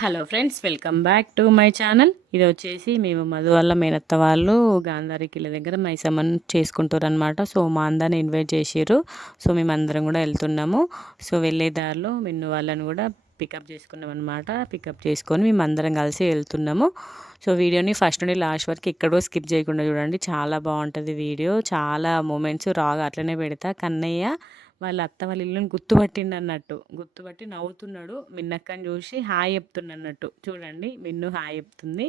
Hello friends, welcome back to my channel. ఇది వచ్చేసి మేము మధు వాళ్ళ మేనత్త వాళ్ళు గాంధారి కిల దగ్గర మైసమ్మని చేసుకుంటారు అనమాట. సో మా అందరిని ఇన్వైట్ చేసారు. సో మేమందరం కూడా వెళ్తున్నాము. సో వెళ్ళే దారిలో మిన్ను వాళ్ళని కూడా పికప్ చేసుకున్నాం అనమాట. పికప్ చేసుకొని మేమందరం కలిసి వెళ్తున్నాము. సో వీడియోని ఫస్ట్ నుండి లాస్ట్ వరకు ఎక్కడో స్కిప్ చేయకుండా చూడండి. చాలా బాగుంటుంది వీడియో. చాలా మూమెంట్స్ రాగా అట్లనే పెడతా. కన్నయ్య వాళ్ళ అత్త వాళ్ళ ఇల్లుని గుర్తుపట్టిండు అన్నట్టు, గుర్తుపట్టి నవ్వుతున్నాడు. మిన్నక్కని చూసి హాయ్ చెప్తుండు అన్నట్టు. చూడండి, మిన్ను హాయ్ చెప్తుంది.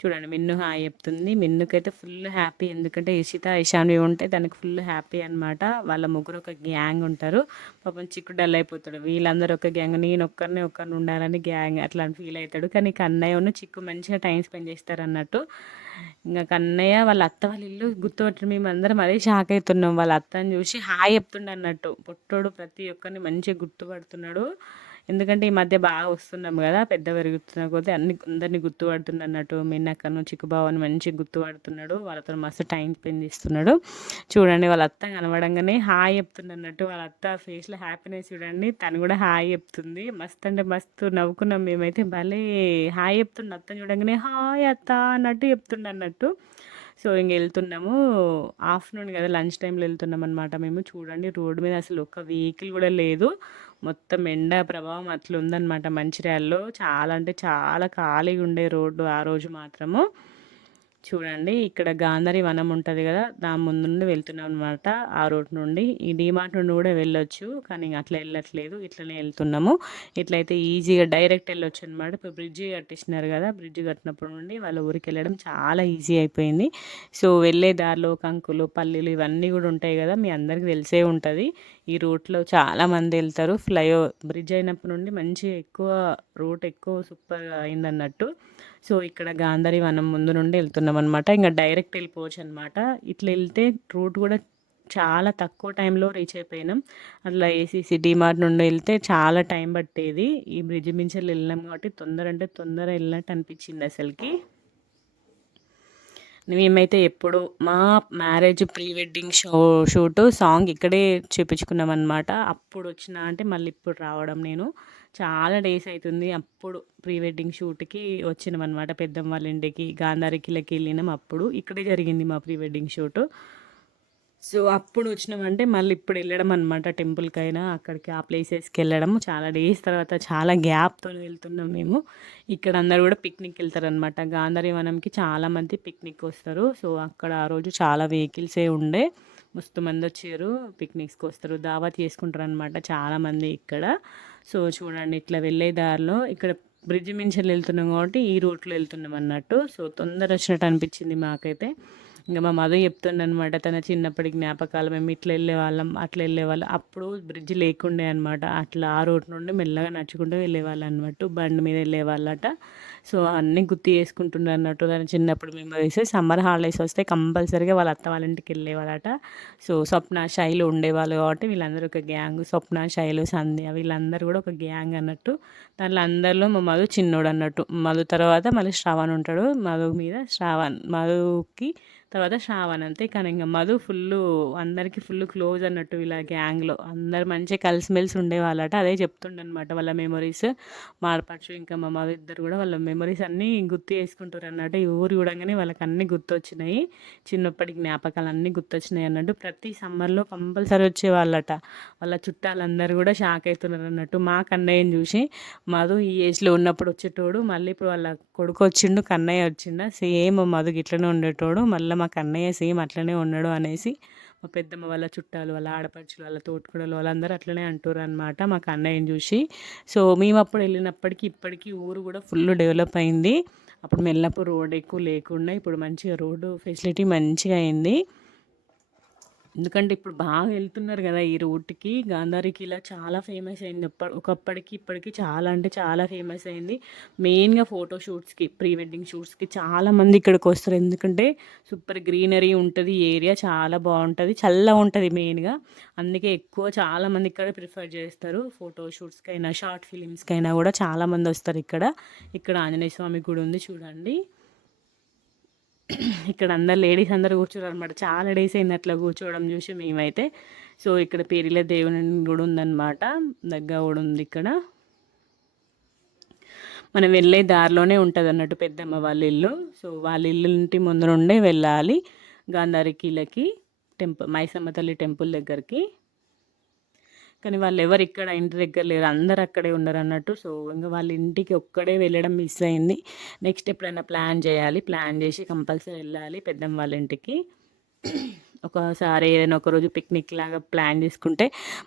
చూడండి, మిన్ను హాయ్ చెప్తుంది. మిన్నుకైతే ఫుల్ హ్యాపీ. ఎందుకంటే ఇషిత ఇషాన్వి ఉంటే దానికి ఫుల్ హ్యాపీ అనమాట. వాళ్ళ ముగ్గురు ఒక గ్యాంగ్ ఉంటారు. పాపం చిక్కు డల్ అయిపోతాడు. వీళ్ళందరూ ఒక గ్యాంగ్, నేను ఒక్కరిని ఉండాలని గ్యాంగ్ అట్లా ఫీల్ అవుతాడు. కానీ కన్నయ్య ఉన్న చిక్కు మంచిగా టైం స్పెండ్ చేస్తారు అన్నట్టు. ఇంకా కన్నయ్య వాళ్ళ అత్త వాళ్ళ ఇల్లు గుర్తుపట్టి మేమందరం అదే షాక్ అవుతున్నాం. వాళ్ళ అత్తని చూసి హాయ్ చెప్తుండ అన్నట్టు. పొట్టోడు ప్రతి ఒక్కరిని మంచిగా గుర్తుపడుతున్నాడు. ఎందుకంటే ఈ మధ్య బాగా వస్తున్నాం కదా, పెద్ద పెరుగుతున్న కొద్దీ అందరినీ గుర్తుపడుతున్నాడు అన్నట్టు. మిన్నక్కను చిక్కుబావని మంచిగా గుర్తుపడుతున్నాడు. వాళ్ళతో మస్తు టైం స్పెండ్ చేస్తున్నాడు. చూడండి, వాళ్ళ అత్త కనబడంగానే హాయ్ చెప్తుంది అన్నట్టు. వాళ్ళ అత్త ఫేస్లో హ్యాపీనెస్ చూడండి. తను కూడా హాయ్ చెప్తుంది. మస్తు అంటే మస్తు నవ్వుకున్నాం మేమైతే. భలే హాయ్ చెప్తుండే అత్తని చూడంగానే. హాయ్ అత్త అన్నట్టు చెప్తుండే అన్నట్టు. సో ఇంక వెళ్తున్నాము. ఆఫ్టర్నూన్ కదా, లంచ్ టైంలో వెళ్తున్నాం అనమాట మేము. చూడండి, రోడ్డు మీద అసలు ఒక వెహికల్ కూడా లేదు. మొత్తం ఎండ ప్రభావం అట్లా ఉందన్నమాట. మంచిర్యాలలో చాలా అంటే చాలా ఖాళీగా ఉండే రోడ్డు ఆ రోజు మాత్రము. చూడండి, ఇక్కడ గాంధారి వనం ఉంటుంది కదా, దాని ముందు నుండి వెళ్తున్నాం అనమాట. ఆ రోడ్ నుండి ఈ డీమార్ట్ నుండి కూడా వెళ్ళొచ్చు, కానీ అట్లా వెళ్ళట్లేదు. ఇట్లనే వెళ్తున్నాము. ఇట్లయితే ఈజీగా డైరెక్ట్ వెళ్ళొచ్చు అనమాట. ఇప్పుడు బ్రిడ్జి కట్టిస్తున్నారు కదా, బ్రిడ్జి కట్టినప్పుడు నుండి వాళ్ళ ఊరికి వెళ్ళడం చాలా ఈజీ అయిపోయింది. సో వెళ్ళే దారిలో కంకులు పల్లీలు ఇవన్నీ కూడా ఉంటాయి కదా, మీ అందరికీ తెలిసే ఉంటుంది. ఈ రూట్లో చాలామంది వెళ్తారు. బ్రిడ్జ్ అయినప్పటి నుండి మంచి ఎక్కువ రూట్ ఎక్కువ సూపర్గా అయిందన్నట్టు. సో ఇక్కడ గాంధారి వనం ముందు నుండి వెళ్తున్నాం అనమాట. ఇంకా డైరెక్ట్ వెళ్ళిపోవచ్చు అనమాట. ఇట్లా వెళ్తే రూట్ కూడా చాలా తక్కువ టైంలో రీచ్ అయిపోయినాం. అట్లా ఏసీసీ డిమార్ట్ నుండి వెళ్తే చాలా టైం పట్టేది. ఈ బ్రిడ్జ్ మించి వెళ్ళినాం కాబట్టి తొందర అంటే తొందర వెళ్ళినట్టు అనిపించింది అసలుకి. మేమైతే ఎప్పుడు మా marriage pre wedding shoot song ఇక్కడే చేపించుకున్నాం అనమాట. అప్పుడు వచ్చిన అంటే మళ్ళీ ఇప్పుడు రావడం నేను చాలా డేస్ అవుతుంది. అప్పుడు ప్రీ వెడ్డింగ్ షూట్కి వచ్చినాం అనమాట. పెద్దమ్మ వాళ్ళ ఇంటికి గాంధారికిలకి వెళ్ళినాం. అప్పుడు ఇక్కడే జరిగింది మా ప్రీ వెడ్డింగ్ షూట్. సో అప్పుడు వచ్చినామంటే మళ్ళీ ఇప్పుడు వెళ్ళడం అనమాట. టెంపుల్కైనా అక్కడికి ఆ ప్లేసెస్కి వెళ్ళడం చాలా డేస్ తర్వాత చాలా గ్యాప్తో వెళ్తున్నాం మేము. ఇక్కడ అందరు కూడా పిక్నిక్ వెళ్తారనమాట. గాంధారి వనంకి చాలామంది పిక్నిక్ వస్తారు. సో అక్కడ ఆ రోజు చాలా వెహికల్సే ఉండే, మస్తు మంది వచ్చారు. పిక్నిక్స్కి వస్తారు, దావత్ చేసుకుంటారు అనమాట చాలామంది ఇక్కడ. సో చూడండి, ఇట్లా వెళ్ళే దారిలో ఇక్కడ బ్రిడ్జ్ మించి వెళ్తున్నాం కాబట్టి ఈ రూట్లో వెళ్తున్నాం అన్నట్టు. సో తొందర వచ్చినట్టు అనిపించింది మాకైతే. ఇంకా మా మదర్ చెప్తుండనమాట, తన చిన్నప్పటి జ్ఞాపకాలు. మేము ఇట్లా వెళ్ళేవాళ్ళం అట్లా వెళ్ళేవాళ్ళం. అప్పుడు బ్రిడ్జ్ లేకుండే అనమాట. అట్లా ఆ రోడ్ నుండి మెల్లగా నడుచుకుంటూ వెళ్ళేవాళ్ళు అన్నట్టు. బండి మీద వెళ్ళేవాళ్ళట. సో అన్నీ గుర్తు చేసుకుంటున్నారు అన్నట్టు తన చిన్నప్పుడు మెమరీస్. సమ్మర్ హాలిడేస్ వస్తే కంపల్సరీగా వాళ్ళ అత్త వాళ్ళ ఇంటికి వెళ్ళేవాళ్ళట. సో స్వప్న శైలు ఉండేవాళ్ళు కాబట్టి వీళ్ళందరూ ఒక గ్యాంగ్. స్వప్న శైలు సంధ్య వీళ్ళందరూ కూడా ఒక గ్యాంగ్ అన్నట్టు. దాంట్లో అందరిలో మా మధు చిన్నోడు అన్నట్టు. మధు తర్వాత మళ్ళీ శ్రావణ్ ఉంటాడు. మధు మీద శ్రావణ్, మధుకి తర్వాత శ్రావణ్. అంతే. కానీ ఇంకా మధు అందరికీ ఫుల్ క్లోజ్ అన్నట్టు. వీళ్ళ గ్యాంగ్లో అందరు మంచిగా కలిసిమెలిసి ఉండేవాళ్ళట. అదే చెప్తుండనమాట వాళ్ళ మెమరీస్. మాడపడుచు ఇంకా మా మధు ఇద్దరు కూడా వాళ్ళ మెమరీస్ అన్నీ గుర్తు చేసుకుంటారు అన్నట్టు. ఈ ఊరు చూడంగానే వాళ్ళకి అన్నీ గుర్తొచ్చినాయి. చిన్నప్పటి జ్ఞాపకాలు అన్నీ గుర్తొచ్చినాయి అన్నట్టు. ప్రతి సమ్మర్లో కంపల్సరీ వచ్చేవాళ్ళట. వాళ్ళ చుట్టాలందరూ కూడా షాక్ అవుతున్నారు అన్నట్టు. మా కన్నయ్యని చూసి మధు ఈ ఏజ్లో ఉన్నప్పుడు వచ్చేటోడు, మళ్ళీ ఇప్పుడు వాళ్ళ కొడుకు వచ్చిండు, కన్నయ్య వచ్చిండా, సేమ్ మధుకి ఇట్లనే ఉండేటోడు, మళ్ళీ మా కన్నయ్య సేమ్ అట్లనే ఉన్నాడు అనేసి మా పెద్దమ్మ వాళ్ళ చుట్టాలు, వాళ్ళ ఆడపడుచులు, వాళ్ళ తోటికోడలు వాళ్ళందరూ అట్లనే అంటారు అనమాట మా కన్నయ్యని చూసి. సో మేము అప్పుడు వెళ్ళినప్పటికీ ఇప్పటికీ ఊరు కూడా ఫుల్ డెవలప్ అయింది. అప్పుడు మెల్లప్పుడు రోడ్ ఎక్కువ లేకుండా ఇప్పుడు మంచిగా రోడ్డు ఫెసిలిటీ మంచిగా అయింది. ఎందుకంటే ఇప్పుడు బాగా వెళ్తున్నారు కదా ఈ రూట్కి. గాంధారికి ఇలా చాలా ఫేమస్ అయింది. ఒకప్పటికి ఇప్పటికి చాలా అంటే చాలా ఫేమస్ అయింది. మెయిన్గా ఫోటో షూట్స్కి, ప్రీ వెడ్డింగ్ షూట్స్కి చాలామంది ఇక్కడికి వస్తారు. ఎందుకంటే సూపర్ గ్రీనరీ ఉంటుంది, ఏరియా చాలా బాగుంటుంది, చల్లగా ఉంటుంది మెయిన్గా. అందుకే ఎక్కువ చాలామంది ఇక్కడ ప్రిఫర్ చేస్తారు. ఫోటో షూట్స్కైనా షార్ట్ ఫిలిమ్స్కైనా కూడా చాలామంది వస్తారు ఇక్కడ. ఇక్కడ ఆంజనేయ స్వామి గుడి ఉంది చూడండి. ఇక్కడ అందరు లేడీస్ అందరు కూర్చోరు అనమాట. చాలా డేస్ అయింది అట్లా కూర్చోవడం చూసి మేమైతే. సో ఇక్కడ పేరిల దేవుని కూడా ఉందన్నమాట. దగ్గర కూడా ఉంది ఇక్కడ. మనం వెళ్ళే దారిలోనే ఉంటుంది అన్నట్టు పెద్దమ్మ వాళ్ళ ఇల్లు. సో వాళ్ళ ఇల్లు ఇంటి ముందు నుండే వెళ్ళాలి గాంధారి కీలకి మైసమ్మ తల్లి టెంపుల్ దగ్గరికి. కానీ వాళ్ళు ఎవరు ఇక్కడ ఇంటి దగ్గర లేరు, అందరు అక్కడే ఉన్నారు అన్నట్టు. సో ఇంకా వాళ్ళ ఇంటికి ఒక్కడే వెళ్ళడం మిస్ అయింది. నెక్స్ట్ ఎప్పుడైనా ప్లాన్ చేయాలి, ప్లాన్ చేసి కంపల్సరీ వెళ్ళాలి పెద్దమ్మ వాళ్ళ ఇంటికి. ఒకసారి ఏదైనా ఒకరోజు పిక్నిక్ లాగా ప్లాన్ చేసుకుంటే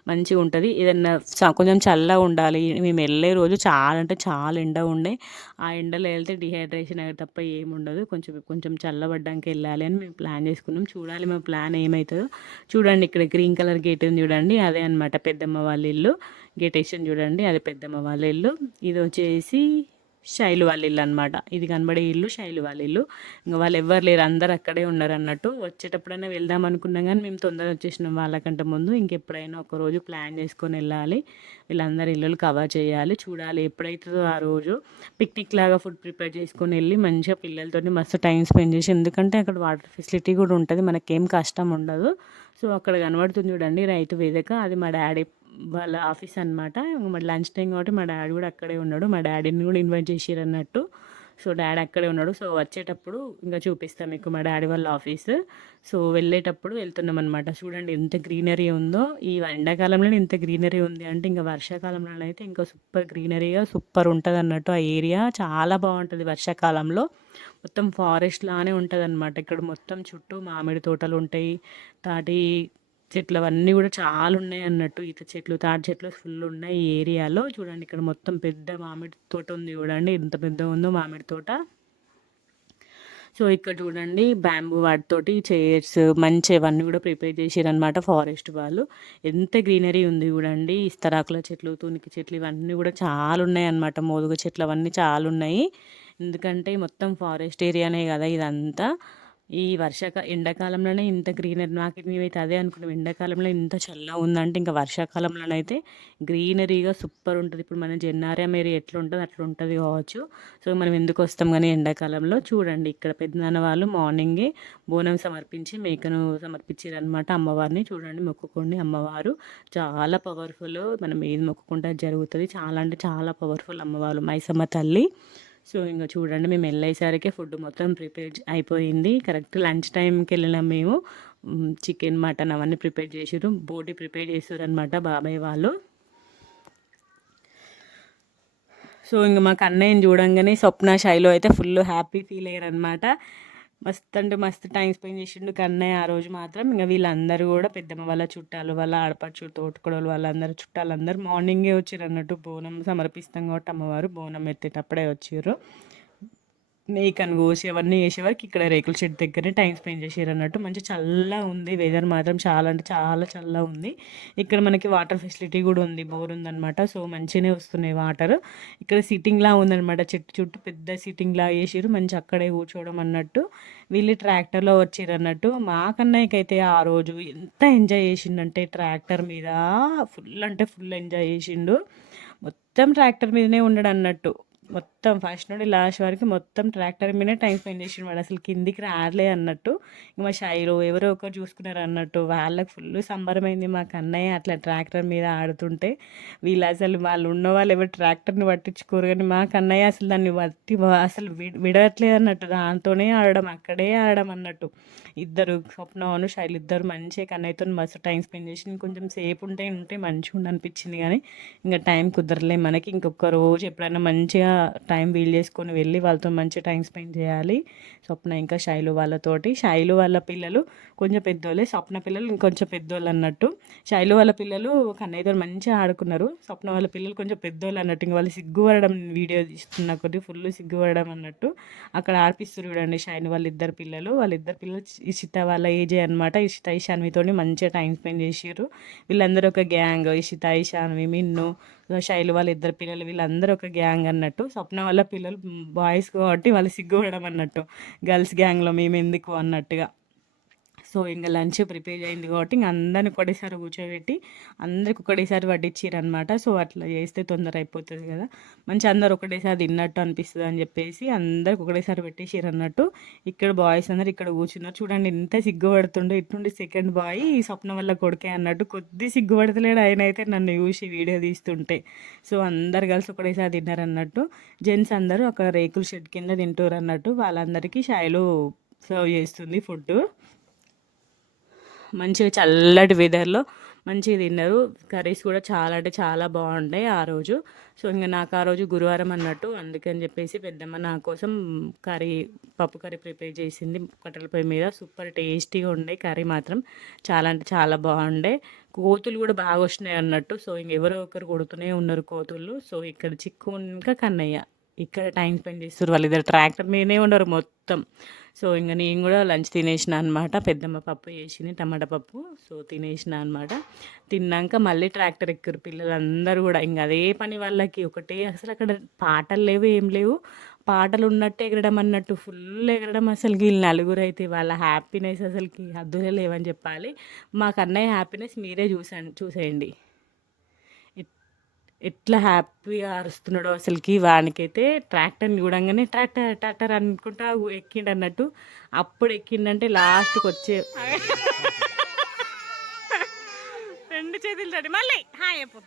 మంచిగా ఉంటుంది. ఏదైనా కొంచెం చల్లగా ఉండాలి. మేము వెళ్ళే రోజు చాలా అంటే చాలా ఎండ ఉండే. ఆ ఎండలో వెళ్తే డిహైడ్రేషన్ అయ్యే తప్ప ఏముండదు. కొంచెం కొంచెం చల్లబడ్డానికి వెళ్ళాలి అని మేము ప్లాన్ చేసుకున్నాం. చూడాలి మా ప్లాన్ ఏమవుతుందో. చూడండి ఇక్కడ గ్రీన్ కలర్ గేట్ ఉంది చూడండి, అదే అనమాట పెద్దమ్మ వాళ్ళ ఇల్లు. గేట్ వేసిన చూడండి, అదే పెద్దమ్మ వాళ్ళ ఇల్లు. ఇది వచ్చేసి శైలు వాళ్ళ ఇల్లు అనమాట. ఇది కనబడే ఇల్లు శైలు వాళ్ళ ఇల్లు. ఇంకా వాళ్ళు ఎవ్వరు లేరు, అందరు అక్కడే ఉన్నారు అన్నట్టు. వచ్చేటప్పుడైనా వెళ్దాం అనుకున్నాం కానీ మేము తొందరగా వచ్చేసినాం వాళ్ళకంటే ముందు. ఇంకెప్పుడైనా ఒకరోజు ప్లాన్ చేసుకొని వెళ్ళాలి, వీళ్ళందరి ఇల్లులు కవర్ చేయాలి. చూడాలి ఎప్పుడైతుందో ఆ రోజు పిక్నిక్ లాగా ఫుడ్ ప్రిపేర్ చేసుకొని వెళ్ళి మంచిగా పిల్లలతో మస్తు టైం స్పెండ్ చేసి, ఎందుకంటే అక్కడ వాటర్ ఫెసిలిటీ కూడా ఉంటుంది, మనకేం కష్టం ఉండదు. సో అక్కడ కనబడుతుంది చూడండి రైతు వేదిక, అది మా డాడీ వాళ్ళ ఆఫీస్ అనమాట. మరి లంచ్ టైం కాబట్టి మా డాడీ కూడా అక్కడే ఉన్నాడు. మా డాడీని కూడా ఇన్వైట్ చేసిర్రు అన్నట్టు. సో డాడీ అక్కడే ఉన్నాడు. సో వచ్చేటప్పుడు ఇంకా చూపిస్తాం మీకు మా డాడీ వాళ్ళ ఆఫీస్. సో వెళ్ళేటప్పుడు వెళ్తున్నాం అనమాట. చూడండి ఎంత గ్రీనరీ ఉందో. ఈ ఎండాకాలంలోనే ఇంత గ్రీనరీ ఉంది అంటే ఇంకా వర్షాకాలంలో అయితే ఇంకా సూపర్ గ్రీనరీగా సూపర్ ఉంటుంది అన్నట్టు. ఆ ఏరియా చాలా బాగుంటుంది వర్షాకాలంలో. మొత్తం ఫారెస్ట్ లానే ఉంటుంది అనమాట. ఇక్కడ మొత్తం చుట్టూ మామిడి తోటలు ఉంటాయి, తాటి చెట్లు అవన్నీ కూడా చాలా ఉన్నాయి అన్నట్టు. ఈత చెట్లు తాటి చెట్లు ఫుల్ ఉన్నాయి ఈ ఏరియాలో. చూడండి ఇక్కడ మొత్తం పెద్ద మామిడి తోట ఉంది చూడండి, ఎంత పెద్ద ఉందో మామిడి తోట. సో ఇక్కడ చూడండి బ్యాంబూ వాటితోటి చైర్స్ మంచి అవన్నీ కూడా ప్రిపేర్ చేసారనమాట ఫారెస్ట్ వాళ్ళు. ఎంత గ్రీనరీ ఉంది చూడండి. ఇస్తరాకుల చెట్లు, తునికి చెట్లు ఇవన్నీ కూడా చాలా ఉన్నాయి అన్నమాట. మోదుగ చెట్లు అవన్నీ చాలా ఉన్నాయి, ఎందుకంటే మొత్తం ఫారెస్ట్ ఏరియానే కదా ఇదంతా. ఈ ఎండాకాలంలోనే ఇంత గ్రీనరీ, నాకు మేమైతే అదే అనుకున్నాం, ఎండాకాలంలో ఇంత చల్లగా ఉందంటే ఇంకా వర్షాకాలంలోనైతే గ్రీనరీగా సూపర్ ఉంటుంది. ఇప్పుడు మన జెన్నారం ఏరియా ఎట్లా ఉంటుంది అట్లా ఉంటుంది కావచ్చు. సో మనం ఎందుకు వస్తాం కానీ ఎండాకాలంలో. చూడండి ఇక్కడ పెద్దనాన్న వాళ్ళు మార్నింగే బోనం సమర్పించి మేకను సమర్పించారనమాట అమ్మవారిని. చూడండి మొక్కుకోండి, అమ్మవారు చాలా పవర్ఫుల్, మనం ఏది మొక్కుకుంటే జరుగుతుంది. చాలా అంటే చాలా పవర్ఫుల్ అమ్మవారు మైసమ్మ తల్లి. సో ఇంకా చూడండి మేము వెళ్ళేసరికి ఫుడ్ మొత్తం ప్రిపేర్ అయిపోయింది. కరెక్ట్ లంచ్ టైంకి వెళ్ళినాం మేము. చికెన్ మటన్ అవన్నీ ప్రిపేర్ చేసారు, బోటి ప్రిపేర్ చేసారు అనమాట బాబాయ్ వాళ్ళు. సో ఇంక మాకు అన్నయ్యని చూడంగానే స్వప్న శైలు అయితే ఫుల్ హ్యాపీ ఫీల్ అయ్యారు అనమాట. మస్తు అంటే మస్తు టైం స్పెండ్ చేసిండు కన్నయ్య ఆ రోజు మాత్రం. ఇంకా వీళ్ళందరూ కూడా పెద్దమ్మ వాళ్ళ చుట్టాలు, వాళ్ళ ఆడపడుచు తోటకోడలు వాళ్ళందరూ చుట్టాలందరూ మార్నింగే వచ్చారు అన్నట్టు. బోనం సమర్పిస్తాం కాబట్టి అమ్మవారు బోనం ఎత్తేటప్పుడే వచ్చారు. మేకను కోసి అవన్నీ చేసేవారికి ఇక్కడ రేకుల షెడ్ దగ్గరనే టైం స్పెండ్ చేసారు అన్నట్టు. మంచి చల్లగా ఉంది వెదర్ మాత్రం, చాలా అంటే చాలా చల్లగా ఉంది. ఇక్కడ మనకి వాటర్ ఫెసిలిటీ కూడా ఉంది, బోర్ ఉందన్నమాట. సో మంచిగానే వస్తున్నాయి వాటర్. ఇక్కడ సిట్టింగ్లా ఉందన్నమాట, చెట్టు చుట్టూ పెద్ద సిట్టింగ్లా వేసారు, మంచి అక్కడే కూర్చోవడం అన్నట్టు. వీళ్ళు ట్రాక్టర్లో వచ్చారు అన్నట్టు. మా కన్నయ్యకైతే ఆ రోజు ఎంత ఎంజాయ్ చేసిండంటే ట్రాక్టర్ మీద ఫుల్ అంటే ఫుల్ ఎంజాయ్ చేసిండు. మొత్తం ట్రాక్టర్ మీదనే ఉన్నాడు అన్నట్టు. మొత్తం ఫస్ట్ నుండి లాస్ట్ వరకు మొత్తం ట్రాక్టర్ మీదే టైం స్పెండ్ చేసిన వాడు, అసలు కిందికి రాలే అన్నట్టు. ఇంక మా షైలో ఎవరో ఒకరు చూసుకున్నారు అన్నట్టు. వాళ్ళకి ఫుల్ సంబరమైంది మా కన్నయ్య అట్లా ట్రాక్టర్ మీద ఆడుతుంటే. వీళ్ళు అసలు వాళ్ళు ఉన్న వాళ్ళు ఎవరు ట్రాక్టర్ని పట్టించుకోరు, కానీ మా కన్నయ్య అసలు దాన్ని అసలు విడట్లేదు అన్నట్టు. దాంతోనే ఆడడం, అక్కడే ఆడడం అన్నట్టు. ఇద్దరు స్వప్నను శైలు ఇద్దరు మంచిగా కన్నయ్యతో మస్తు టైం స్పెండ్ చేసి కొంచెం సేపు ఉంటే మంచిగా అనిపించింది. కానీ ఇంకా టైం కుదరలే మనకి. ఇంకొక రోజు ఎప్పుడైనా మంచిగా టైం వీల్ చేసుకొని వెళ్ళి వాళ్ళతో మంచి టైం స్పెండ్ చేయాలి. స్వప్న ఇంకా శైలు వాళ్ళతోటి. శైలు వాళ్ళ పిల్లలు కొంచెం పెద్దోళ్ళే, స్వప్న పిల్లలు ఇంకొంచెం పెద్దోళ్ళు అన్నట్టు. శైలు వాళ్ళ పిల్లలు కన్నయ్యతో మంచిగా ఆడుకున్నారు, స్వప్న వాళ్ళ పిల్లలు కొంచెం పెద్దోళ్ళు అన్నట్టు. ఇంకా వాళ్ళు సిగ్గుపడడం, వీడియో తీస్తున్న కొద్ది ఫుల్ సిగ్గుపడడం అన్నట్టు. అక్కడ ఆడిపిస్తారు చూడండి శైలు వాళ్ళిద్దరు పిల్లలు. ఇషిత వాళ్ళ ఏజే అనమాట. ఇషిత ఈశాన్వితో మంచిగా టైం స్పెండ్ చేసారు. వీళ్ళందరూ ఒక గ్యాంగ్, ఇషిత ఈశాన్వి మిన్ను శైలు వాళ్ళ ఇద్దరు పిల్లలు వీళ్ళందరూ ఒక గ్యాంగ్ అన్నట్టు. స్వప్న వాళ్ళ పిల్లలు బాయ్స్ కాబట్టి వాళ్ళు సిగ్గుపడడం అన్నట్టు, గర్ల్స్ గ్యాంగ్లో మేము ఎందుకు అన్నట్టుగా. సో ఇంకా లంచ్ ప్రిపేర్ అయింది కాబట్టి ఇంక అందరిని ఒకటేసారి కూర్చోబెట్టి అందరికి ఒకటేసారి వడ్డించారనమాట. సో అట్లా చేస్తే తొందర అయిపోతుంది కదా, మంచి అందరు ఒకటేసారి తిన్నట్టు అనిపిస్తుంది అని చెప్పేసి అందరికి ఒకటేసారి పెట్టేసారు అన్నట్టు. ఇక్కడ బాయ్స్ అందరు ఇక్కడ కూర్చున్నారు. చూడండి ఎంత సిగ్గుపడుతుండో. ఇట్నుండి సెకండ్ బాయ్ స్వప్న వల్ల కొడుకే అన్నట్టు కొద్ది సిగ్గుపడతలేడు ఆయన అయితే నన్ను చూసి వీడియో తీస్తుంటే. సో అందరు కలిసి ఒకటేసారి తిన్నారన్నట్టు. జెంట్స్ అందరూ అక్కడ రేకుల షెడ్ కింద తింటారు అన్నట్టు. వాళ్ళందరికీ షాయిలో సర్వ్ చేస్తుంది ఫుడ్. మంచిగా చల్లటి వెదర్లో మంచిగా తిన్నారు. కర్రీస్ కూడా చాలా అంటే చాలా బాగుంటాయి ఆ రోజు. సో ఇంకా నాకు ఆ రోజు గురువారం అన్నట్టు, అందుకని చెప్పేసి పెద్దమ్మ నా కోసం పప్పు కర్రీ ప్రిపేర్ చేసింది కట్టెల పొయ్యి మీద. సూపర్ టేస్టీగా ఉండే కర్రీ మాత్రం, చాలా అంటే చాలా బాగుండే. కోతులు కూడా బాగా వచ్చినాయి అన్నట్టు. సో ఇంకెవరో ఒకరు కొడుతూనే ఉన్నారు కోతులు. సో ఇక్కడ చిక్కు ఇంకా కన్నయ్య ఇక్కడ టైం స్పెండ్ చేస్తారు. వాళ్ళు ఇద్దరు ట్రాక్టర్ మీదనే ఉన్నారు మొత్తం. సో ఇంకా నేను కూడా లంచ్ తినేసిన అనమాట. పెద్దమ్మ పప్పు చేసింది, టమాటా పప్పు. సో తినేసిన అనమాట. తిన్నాక మళ్ళీ ట్రాక్టర్ ఎక్కరు పిల్లలందరూ కూడా. ఇంకా అదే పని వాళ్ళకి. ఒకటే అసలు అక్కడ పాటలు లేవు, ఏం లేవు. పాటలు ఉన్నట్టు ఎగరడం అన్నట్టు ఫుల్ ఎగరడం. అసలుకి వీళ్ళు నలుగురు అయితే వాళ్ళ హ్యాపీనెస్ అసలుకి హద్దులే లేవని చెప్పాలి. మాకు అన్నయ్య హ్యాపీనెస్ మీరే చూసేయండి ఎట్లా హ్యాపీగా అరుస్తున్నాడో అసలుకి. వానికైతే ట్రాక్టర్ని చూడంగానే ట్రాక్టర్ ట్రాక్టర్ అనుకుంటా ఎక్కిండు అన్నట్టు. అప్పుడు ఎక్కిండంటే లాస్ట్కి వచ్చే రెండు చేతులు తోటి మళ్ళీ హాయ్ చెప్పు,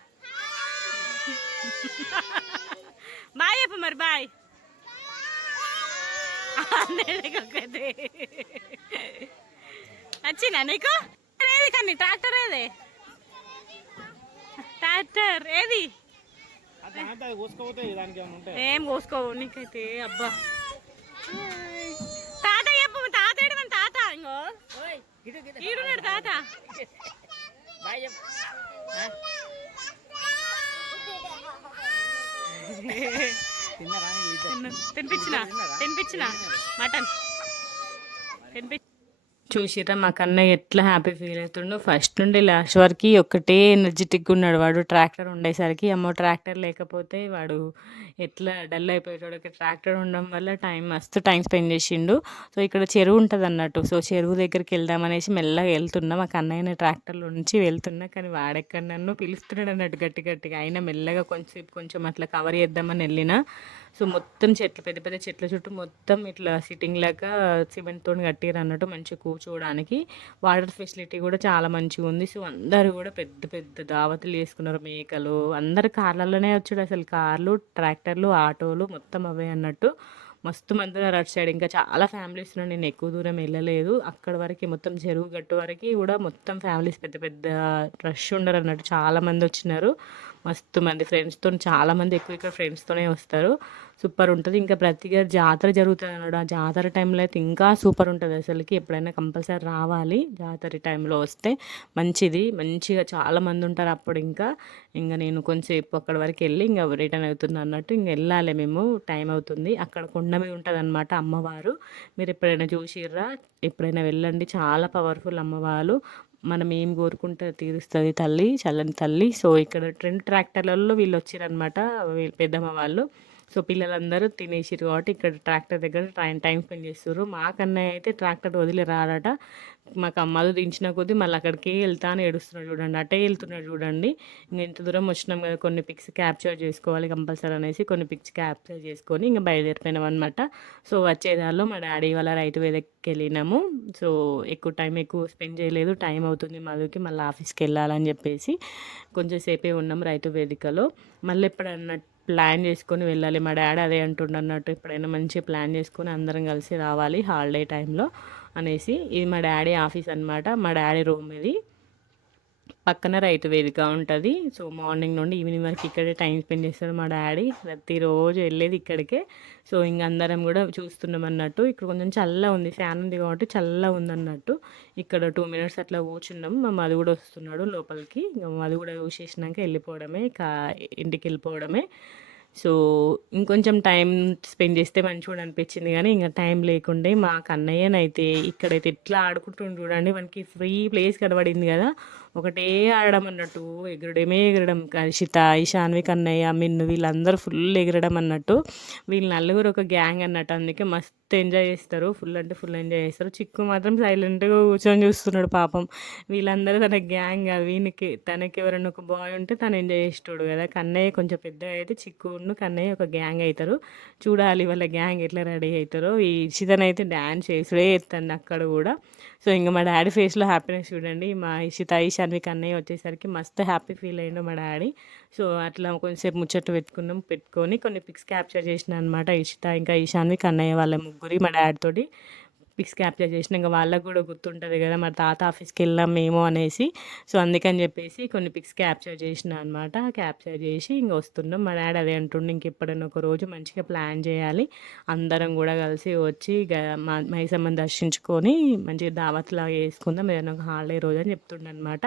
బాయ్ చెప్పు మరి బాయ్. వచ్చినా నీకు ఏది కానీ ట్రాక్టర్ ఏది, ట్రాక్టర్ ఏది ఏం కోసుకోవు నీకైతే. అబ్బా తాత చెప్పు, తాత ఏడు తాత ఇంకో ఈడున్నాడు తాత. తినిపించిన మటన్ చూసిరా మా కన్నయ్య ఎట్లా హ్యాపీ ఫీల్ అవుతుండో. ఫస్ట్ నుండి లాస్ట్ వరకు ఒకటే ఎనర్జెటిక్గా ఉన్నాడు వాడు. ట్రాక్టర్ ఉండేసరికి అమ్మో ట్రాక్టర్ లేకపోతే వాడు ఎట్లా డల్ అయిపోయాడు. ట్రాక్టర్ ఉండడం వల్ల మస్తు టైం స్పెండ్ చేసిండు. సో ఇక్కడ చెరువు ఉంటుంది అన్నట్టు. సో చెరువు దగ్గరికి వెళ్దామనేసి మెల్లగా వెళ్తున్నా. మా కన్నయ్యని ట్రాక్టర్లో నుంచి వెళ్తున్నా, కానీ వాడెక్కడ నన్ను పిలుస్తున్నాడు అన్నట్టు గట్టి గట్టిగా. అయినా మెల్లగా కొంచెం అట్లా కవర్ చేద్దామని వెళ్ళిన. సో మొత్తం చెట్లు, పెద్ద పెద్ద చెట్ల చుట్టూ మొత్తం ఇట్లా సిట్టింగ్ లాగా సిమెంట్తో కట్టిరు అన్నట్టు, మంచిగా కూర్చోవడానికి. వాటర్ ఫెసిలిటీ కూడా చాలా మంచిగా ఉంది. సో అందరూ కూడా పెద్ద పెద్ద దావతులు చేసుకున్నారు. మేకలు అందరు కార్లలోనే వచ్చాడు. అసలు కార్లు, ట్రాక్టర్లు, ఆటోలు మొత్తం అవే అన్నట్టు. మస్తు మంది ఉన్నారు అటు సైడ్. ఇంకా చాలా ఫ్యామిలీస్ ఉన్నారు. నేను ఎక్కువ దూరం వెళ్ళలేదు. అక్కడ వరకు మొత్తం చెరువు గట్టు వరకు కూడా మొత్తం ఫ్యామిలీస్ పెద్ద పెద్ద రష్ ఉండరు అన్నట్టు. చాలామంది వచ్చినారు. మస్తు మంది ఫ్రెండ్స్తో, చాలామంది ఎక్కువ ఇక్కడ ఫ్రెండ్స్తోనే వస్తారు. సూపర్ ఉంటుంది. ఇంకా ప్రతిగా జాతర జరుగుతుంది అన్నాడు. ఆ జాతర టైంలో అయితే ఇంకా సూపర్ ఉంటుంది అసలుకి. ఎప్పుడైనా కంపల్సరీ రావాలి జాతర టైంలో వస్తే మంచిది. మంచిగా చాలామంది ఉంటారు అప్పుడు. ఇంకా నేను కొంచెంసేపు అక్కడ వరకు వెళ్ళి ఇంకా రిటర్న్ అవుతుంది అన్నట్టు. ఇంక వెళ్ళాలి మేము, టైం అవుతుంది. అక్కడ కొండ మీద ఉంటుంది అనమాట అమ్మవారు. మీరు ఎప్పుడైనా చూసిర్రా, ఎప్పుడైనా వెళ్ళండి. చాలా పవర్ఫుల్ అమ్మవారు. మనం ఏం కోరుకుంటే తీరుస్తుంది తల్లి, చల్లని తల్లి. సో ఇక్కడ 2 ట్రాక్టర్లలో వీళ్ళు వచ్చారనమాట, పెద్దమ్మ వాళ్ళు. సో పిల్లలందరూ తినేసిరు కాబట్టి ఇక్కడ ట్రాక్టర్ దగ్గర టైం స్పెండ్ చేస్తారు. మాకన్నయ్య అయితే ట్రాక్టర్ వదిలి రాడట. మాకు అమ్మలు దించిన కొద్దీ మళ్ళీ అక్కడికి వెళ్తా అని ఏడుస్తున్నాడు చూడండి. అటే వెళ్తున్నాడు చూడండి. ఇంకా ఇంత దూరం వచ్చినాం కదా, కొన్ని పిక్స్ క్యాప్చర్ చేసుకోవాలి కంపల్సరీ అనేసి కొన్ని పిక్స్ క్యాప్చర్ చేసుకొని ఇంకా బయలుదేరిపోయినాం అనమాట. సో వచ్చేదారిలో మా డాడీ వాళ్ళ రైతు వేదికకి వెళ్ళినాము. సో ఎక్కువ స్పెండ్ చేయలేదు. టైం అవుతుంది మధుకి, మళ్ళీ ఆఫీస్కి వెళ్ళాలని చెప్పేసి కొంచెం సేపే ఉన్నాం రైతు వేదికలో. మళ్ళీ ఎప్పుడన్నా ప్లాన్ చేసుకొని వెళ్ళాలి. మా డాడీ అదే అంటుండన్నట్టు, ఎప్పుడైనా మంచిగా ప్లాన్ చేసుకొని అందరం కలిసి రావాలి హాలిడే టైంలో అనేసి. ఇది మా డాడీ ఆఫీస్ అనమాట. మా డాడీ రూమ్ ఇది. పక్కన రైతు వేదిక ఉంటుంది. సో మార్నింగ్ నుండి ఈవినింగ్ వరకు ఇక్కడే టైం స్పెండ్ చేస్తాడు మా డాడీ. ప్రతిరోజు వెళ్ళేది ఇక్కడికే. సో ఇంక అందరం కూడా చూస్తున్నాం అన్నట్టు. ఇక్కడ కొంచెం చల్ల ఉంది, ఫ్యాన్ ఉంది కాబట్టి చల్ల ఉందన్నట్టు. ఇక్కడ 2 minutes అట్లా కూర్చున్నాం. మా మధు కూడా వస్తున్నాడు లోపలికి. మధు కూడా చూసేసినాక వెళ్ళిపోవడమే, ఇంటికి వెళ్ళిపోవడమే. సో ఇంకొంచెం టైం స్పెండ్ చేస్తే మంచిగా అనిపించింది, కానీ ఇంకా టైం లేకుండే. మా కన్నయ్యనైతే ఇక్కడైతే ఎట్లా ఆడుకుంటుండు చూడండి. మనకి ఫ్రీ ప్లేస్ కనబడింది కదా, ఒకటే ఆడడం అన్నట్టు, ఎగరడం హర్షిత, ఈశాన్వి, కన్నయ్య, మిన్ను వీళ్ళందరూ ఫుల్ ఎగరడం అన్నట్టు. వీళ్ళు నలుగురు ఒక గ్యాంగ్ అన్నట్టు, అందుకే మస్తు ఎంజాయ్ చేస్తారు, ఫుల్ అంటే ఫుల్ ఎంజాయ్ చేస్తారు. చిక్కు మాత్రం సైలెంట్గా కూర్చొని చూస్తున్నాడు పాపం. వీళ్ళందరూ తన గ్యాంగ్ కాదు, తనకి ఎవరైనా ఒక బాయ్ ఉంటే తను ఎంజాయ్ చేస్తాడు కదా. కన్నయ్య కొంచెం పెద్దగా అయితే చిక్కును కన్నయ్య ఒక గ్యాంగ్ అవుతారు. చూడాలి వాళ్ళ గ్యాంగ్ ఎట్లా రెడీ అవుతారో. ఈ ఇషితనైతే అయితే డ్యాన్స్ చేసుడే ఎత్తండి అక్కడ కూడా. సో ఇంకా మా డాడీ ఫేస్లో హ్యాపీనెస్ చూడండి. మా ఇషిత, ఈశాన్వి, కన్నయ్య వచ్చేసరికి మస్తు హ్యాపీ ఫీల్ అయ్యిండు మా డాడీ. సో అట్లా కొంచెంసేపు ముచ్చట్లు పెట్టుకొని కొన్ని పిక్స్ క్యాప్చర్ చేసిన అనమాట. ఇషిత ఇంకా ఈశాన్వి, కన్నయ్య వాళ్ళ ముగ్గురి మా డాడీ తోటి పిక్స్ క్యాప్చర్ చేసిన. ఇంకా వాళ్ళకు కూడా గుర్తుంటుంది కదా మరి తాత ఆఫీస్కి వెళ్ళాం మేము అనేసి. సో అందుకని చెప్పేసి కొన్ని పిక్స్ క్యాప్చర్ చేసిన అనమాట. క్యాప్చర్ చేసి ఇంక వస్తున్నాం. మా డాడీ అదే అంటుండే, ఇంక ఎప్పుడైనా ఒక రోజు మంచిగా ప్లాన్ చేయాలి, అందరం కూడా కలిసి వచ్చి మైసమ్మని దర్శించుకొని మంచిగా దావత్లాగా వేసుకుందాం ఏదైనా ఒక హాలిడే రోజు అని చెప్తుండే అనమాట.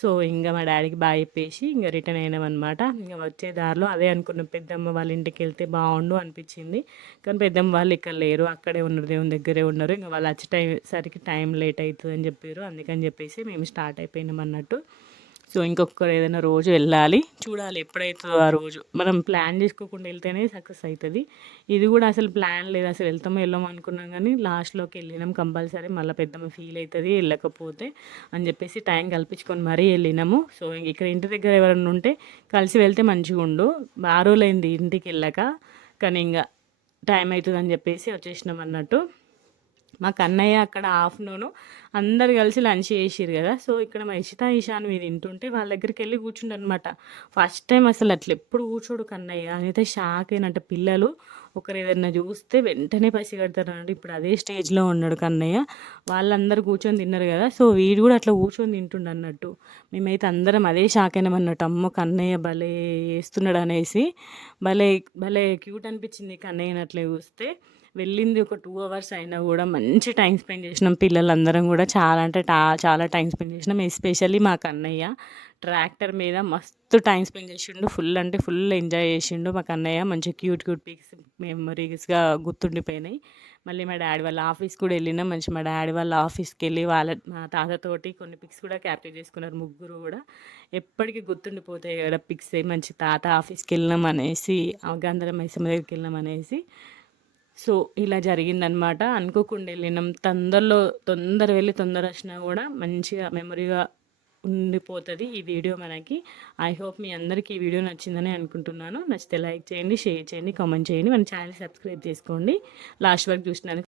సో ఇంకా మా డాడీకి బాగా చెప్పేసి ఇంకా రిటర్న్ అయినామన్నమాట. ఇంకా వచ్చే దారిలో అదే అనుకున్నాం, పెద్దమ్మ వాళ్ళ ఇంటికి వెళ్తే బాగుండు అనిపించింది. కానీ పెద్దమ్మ వాళ్ళు ఇక్కడ లేరు, అక్కడే ఉన్నారు, దేవుని దగ్గరే ఉన్నారు. ఇంకా వాళ్ళు వచ్చేసరికి టైం లేట్ అవుతుంది అని చెప్పారు. అందుకని చెప్పేసి మేము స్టార్ట్ అయిపోయినాం అన్నట్టు. సో ఇంకొకరు ఏదైనా రోజు వెళ్ళాలి, చూడాలి ఎప్పుడవుతుందో ఆ రోజు. మనం ప్లాన్ చేసుకోకుండా వెళ్తేనే సక్సెస్ అవుతుంది. ఇది కూడా అసలు ప్లాన్ లేదు, అసలు వెళ్ళాము అనుకున్నాం కానీ లాస్ట్లోకి వెళ్ళినాం కంపల్సరీ. మళ్ళీ పెద్దమ్మ ఫీల్ అవుతుంది వెళ్ళకపోతే అని చెప్పేసి టైం కల్పించుకొని మరీ వెళ్ళినాము. సో ఇక్కడ ఇంటి దగ్గర ఎవరైనా ఉంటే కలిసి వెళ్తే మంచిగా ఉండు. బారోలైంది ఇంటికి వెళ్ళాక, కానీ ఇంకా టైం అవుతుంది అని చెప్పేసి వచ్చేసినాం అన్నట్టు. మా కన్నయ్య అక్కడ ఆఫ్టర్నూన్ అందరు కలిసి లంచ్ చేసిరు కదా. సో ఇక్కడ మా ఇషిత, ఈశాన్ మీరు తింటుంటే వాళ్ళ దగ్గరికి వెళ్ళి కూర్చుండు అనమాట. ఫస్ట్ టైం అసలు అట్లా ఎప్పుడు కూర్చోడు కన్నయ్య. అయితే షాక్ అయినట్టు, పిల్లలు ఒకరు ఏదైనా చూస్తే వెంటనే పసిగడతారు అన్నట్టు. ఇప్పుడు అదే స్టేజ్లో ఉన్నాడు కన్నయ్య. వాళ్ళందరూ కూర్చొని తిన్నారు కదా, సో వీడు కూడా అట్లా కూర్చొని తింటుండు అన్నట్టు. మేమైతే అందరం అదే షాక్ అయినాం అన్నట్టు, అమ్మో కన్నయ్య భలే వేస్తున్నాడు అనేసి. భలే భలే క్యూట్ అనిపించింది కన్నయ్యని అట్లా చూస్తే. వెళ్ళింది ఒక 2 hours అయినా కూడా మంచి టైం స్పెండ్ చేసినాం పిల్లలందరం కూడా. చాలా అంటే చాలా టైం స్పెండ్ చేసినాం. ఎస్పెషల్లీ మా కన్నయ్య ట్రాక్టర్ మీద మస్తు టైం స్పెండ్ చేసిండు, ఫుల్ అంటే ఫుల్ ఎంజాయ్ చేసిండు మా కన్నయ్య. మంచి క్యూట్ పిక్స్ మెమరీస్గా గుర్తుండిపోయినాయి. మళ్ళీ మా డాడీ వాళ్ళ ఆఫీస్ కూడా వెళ్ళినాం. మా డాడీ వాళ్ళ ఆఫీస్కి వెళ్ళి మా తాతతోటి కొన్ని పిక్స్ కూడా క్యాప్చర్ చేసుకున్నారు ముగ్గురు కూడా. ఎప్పటికీ గుర్తుండిపోతాయి కదా పిక్స్. మంచి తాత ఆఫీస్కి వెళ్ళినాం అనేసి, గంధర మైసమ్మ దగ్గరికి వెళ్ళినాం అనేసి. సో ఇలా జరిగిందనమాట. అనుకోకుండా వెళ్ళినాం, తొందర వెళ్ళి తొందర వచ్చినా కూడా మంచిగా మెమరీగా ఉండిపోతుంది ఈ వీడియో మనకి. ఐ హోప్ మీ అందరికీ ఈ వీడియో నచ్చిందని అనుకుంటున్నాను. నచ్చితే లైక్ చేయండి, షేర్ చేయండి, కామెంట్ చేయండి, మన ఛానల్ సబ్స్క్రైబ్ చేసుకోండి. లాస్ట్ వరకు చూసినందుకు